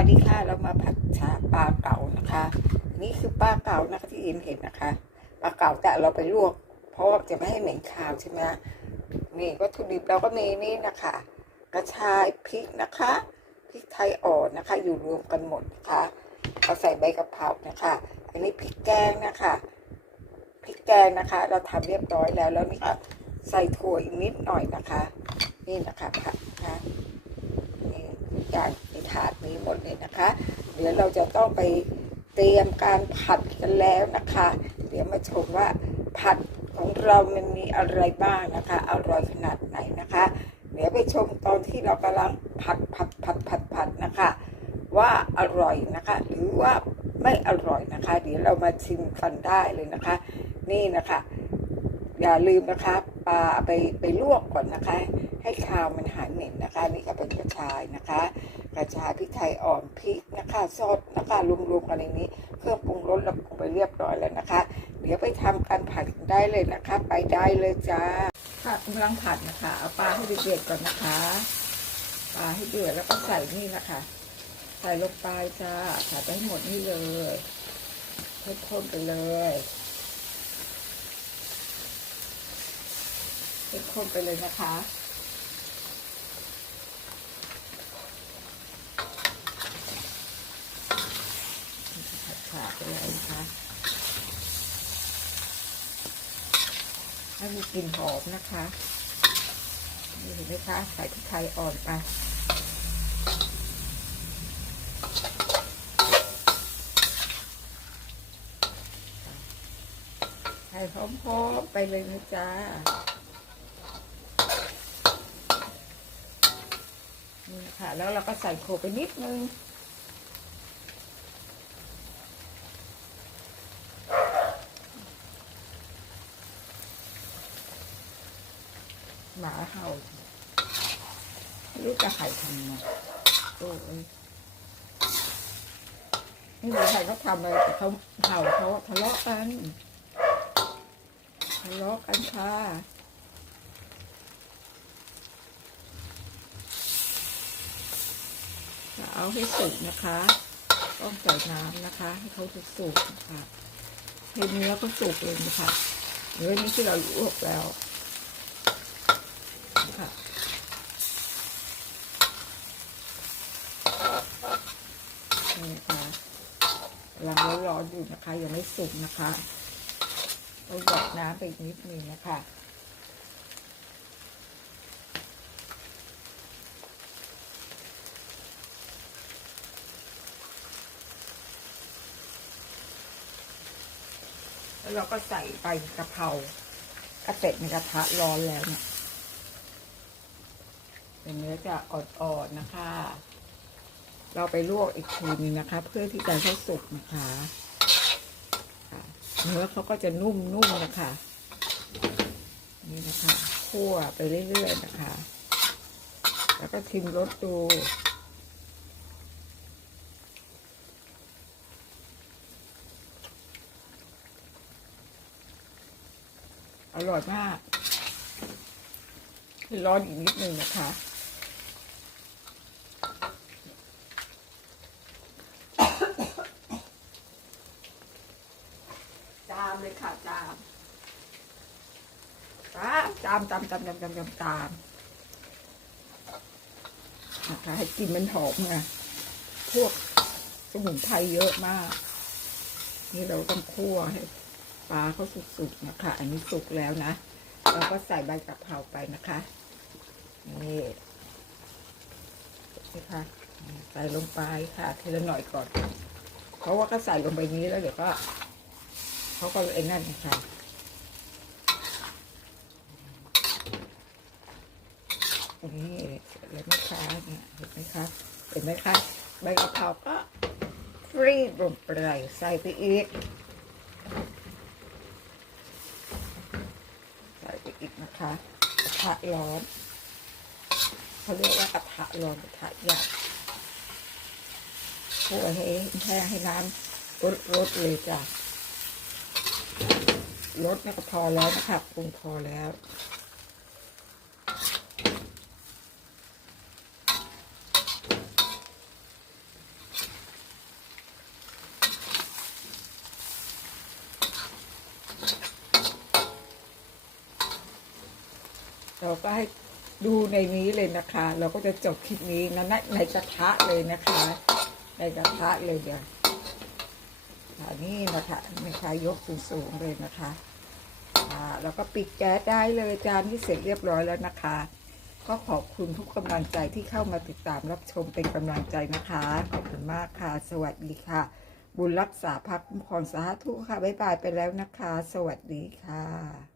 วัสดีค่ะ เรามาผัดชาปลาเก๋านะคะ นี่คือปลาเก๋านะคะที่อินเห็นนะคะปลาเก๋าแต่เราไปลวก เพราะว่าจะไม่ให้เหม็นคาวใช่ไหมนี่วัตถุดิบเราก็มีนี่นะคะ กระชายพริกนะคะพริกไทยอ่อนนะคะ อยู่รวมกันหมดนะคะเราใส่ใบกะเพรานะคะ อันนี้พริกแกงนะคะพริกแกงนะคะ เราทำเรียบร้อยแล้วแล้วนี่ค่ะใส่ถั่วอีกนิดหน่อยนะคะ นี่นะคะผัดนะนี่อย่าง ถาดนี้หมดเลยนะคะ เดี๋ยวเราจะต้องไปเตรียมการผัดกันแล้วนะคะ เดี๋ยวมาชมว่าผัดของเรามันมีอะไรบ้างนะคะ อร่อยขนาดไหนนะคะ เดี๋ยวไปชมตอนที่เรากำลังผัดผัดผัดผัดผัดนะคะ ว่าอร่อยนะคะ หรือว่าไม่อร่อยนะคะ เดี๋ยวเรามาชิมกันได้เลยนะคะ นี่นะคะ อย่าลืมนะคะปลาเอาไปไปลวกก่อนนะคะ ให้คาวมันหายเหม็นนะคะนี่ก็เป็นกระชายนะคะ กระชายพริกไทยอ่อนพริกนะคะซอสนะคะรวมๆกันในนี้ เครื่องปรุงรสเราปรุงไปเรียบร้อยแล้วนะคะ เดี๋ยวไปทำการผัดได้เลยนะคะ ไปได้เลยจ้าค่ะกำลังผัดนะคะเอาปลาให้เดือดก่อนนะคะปลาให้เดือดแล้วก็ใส่นี่นะคะ ใส่ลงไปจ้าใส่ไปให้หมดนี่เลยคนๆไปเลยคนไปเลยนะคะ ขาดไปเลยนะคะให้มีกลิ่นหอมนะคะนี่เห็นไหมคะใส่พริกไทยอ่อนไปใส่หอมๆไปเลยนะจ๊ะนี่นะคะแล้วเราก็ใส่โขไปนิดนึง หมาเห่าไม่รู้จะไห่ทำไงโอ้ยไม่รู้ใครเขาทำอะไรแต่เขาเห่าเขาทะเลาะกันทะเลาะกันค่ะจะเอาให้สุกนะคะ ต้องใส่น้ำนะคะ ให้เขาสุกๆนะคะให้เนื้อก็สุกเลยนะคะเนื้อนี้ที่เราลวกแล้ว ค่ะนี่นะคะกำลังร้ อนๆอยู่นะคะ ยังไม่สุกนะคะต้องหยดน้ำไปอีกนิดนึงนะคะแล้วเราก็ใส่ใบกะเพรากระเต็ดในกระทะร้อนแล้วเนี่ยเป็นเนื้อจะอ่อนๆนะคะ เราไปลวกอีกทีนึงนะคะ เพื่อที่จะให้สุกนะคะ เนื้อเขาก็จะนุ่มๆนะคะ นี่นะคะคั่วไปเรื่อยๆนะคะ แล้วก็ชิมรสดูอร่อยมากร้อนอีกนิดนึงนะคะ จามเลย ค่ะจามจามจามจามจามจามจามจามจามนะคะให้กลิ่นมันหอมไงพวกสมุนไพรเยอะมาก นี่เราต้องคั่วให้ปลาเขาสุกๆนะคะ อันนี้สุกแล้วนะ เราก็ใส่ใบกะเพราไปนะคะ นี่นี่ค่ะ ใส่ลงไปค่ะทีละหน่อยก่อน เพราะว่าก็ใส่ลงไปนี้แล้วเดี๋ยวก็ เขาก็ไอ้นั่นค่ะนี่เห็นไหมคะเนี่ยเห็นไหมคะเห็นไหมคะใบกะเพราก็ฟรีลงไปใส่ไปอีกใส่ไปอีกนะคะกระทะร้อนเขาเรียกว่ากระทะร้อนกระทะใหญ่คั่วให้แห้งให้น้ำรดรดเลยจ้ะ รสก็พอแล้วนะคะปรุงพอแล้วเราก็ให้ดูในนี้เลยนะคะ เราก็จะจบคลิปนี้นะในกระทะเลยนะคะ ในกระทะเลยเดี๋ยวนี่นะคะไม่ใช่ยกสูงๆเลยนะคะ อ่าแล้วก็ปิดแก๊สได้เลยจานที่เสร็จเรียบร้อยแล้วนะคะ ก็ขอบคุณทุกกำลังใจที่เข้ามาติดตามรับชมเป็นกำลังใจนะคะ ขอบคุณมากค่ะ สวัสดีค่ะ บุญรักษาพักคุ้มครองสาธุค่ะบ๊ายบายไปแล้วนะคะ สวัสดีค่ะ